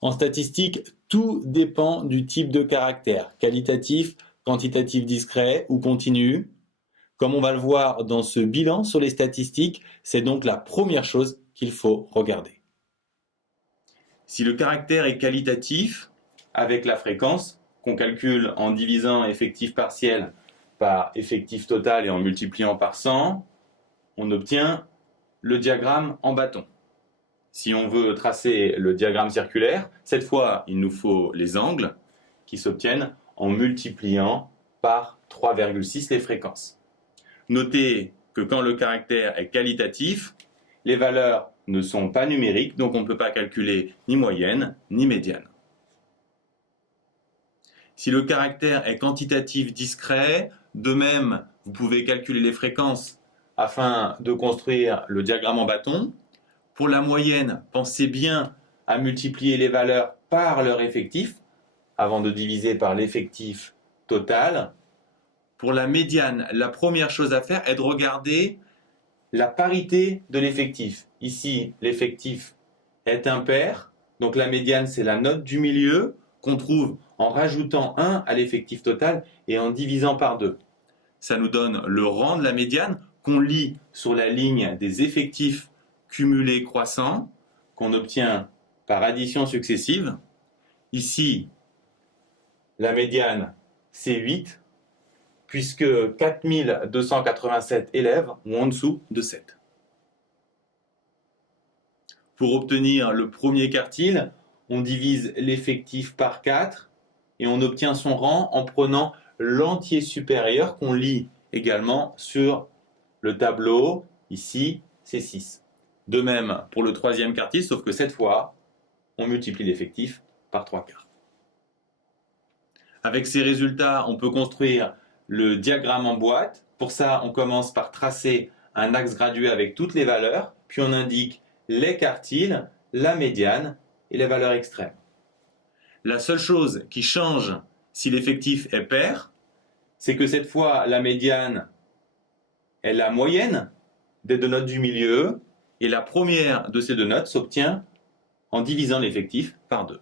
En statistique, tout dépend du type de caractère, qualitatif, quantitatif discret ou continu. Comme on va le voir dans ce bilan sur les statistiques, c'est donc la première chose qu'il faut regarder. Si le caractère est qualitatif, avec la fréquence, qu'on calcule en divisant effectif partiel par effectif total et en multipliant par 100, on obtient le diagramme en bâton. Si on veut tracer le diagramme circulaire, cette fois, il nous faut les angles qui s'obtiennent en multipliant par 3,6 les fréquences. Notez que quand le caractère est qualitatif, les valeurs ne sont pas numériques, donc on ne peut pas calculer ni moyenne ni médiane. Si le caractère est quantitatif discret, de même, vous pouvez calculer les fréquences afin de construire le diagramme en bâton. Pour la moyenne, pensez bien à multiplier les valeurs par leur effectif avant de diviser par l'effectif total. Pour la médiane, la première chose à faire est de regarder la parité de l'effectif. Ici, l'effectif est impair, donc la médiane, c'est la note du milieu qu'on trouve en rajoutant 1 à l'effectif total et en divisant par 2. Ça nous donne le rang de la médiane qu'on lit sur la ligne des effectifs cumulés croissants qu'on obtient par addition successive. Ici, la médiane, c'est 8, puisque 4287 élèves ont en dessous de 7. Pour obtenir le premier quartile, on divise l'effectif par 4 et on obtient son rang en prenant l'entier supérieur qu'on lit également sur le tableau. Ici, c'est 6. De même pour le troisième quartile, sauf que cette fois, on multiplie l'effectif par 3/4. Avec ces résultats, on peut construire le diagramme en boîte. Pour ça, on commence par tracer un axe gradué avec toutes les valeurs, puis on indique les quartiles, la médiane et les valeurs extrêmes. La seule chose qui change si l'effectif est pair, c'est que cette fois, la médiane est la moyenne des deux notes du milieu, et la première de ces deux notes s'obtient en divisant l'effectif par 2.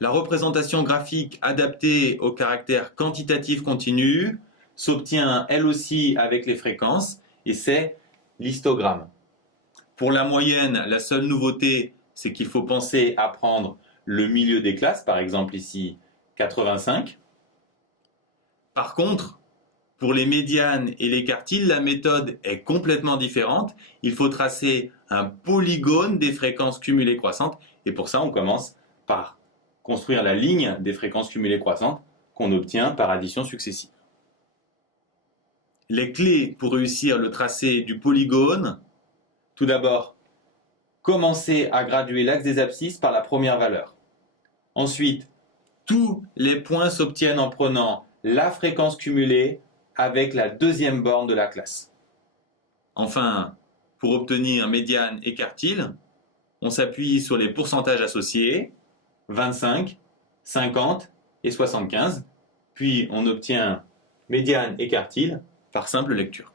La représentation graphique adaptée au caractère quantitatif continu s'obtient elle aussi avec les fréquences, et c'est l'histogramme. Pour la moyenne, la seule nouveauté, c'est qu'il faut penser à prendre le milieu des classes, par exemple ici 85. Par contre, pour les médianes et les quartiles, la méthode est complètement différente. Il faut tracer un polygone des fréquences cumulées croissantes, et pour ça, on commence par construire la ligne des fréquences cumulées croissantes qu'on obtient par addition successive. Les clés pour réussir le tracé du polygone: tout d'abord, commencer à graduer l'axe des abscisses par la première valeur. Ensuite, tous les points s'obtiennent en prenant la fréquence cumulée avec la deuxième borne de la classe. Enfin, pour obtenir médiane et quartile, on s'appuie sur les pourcentages associés, 25, 50 et 75, puis on obtient médiane et quartile par simple lecture.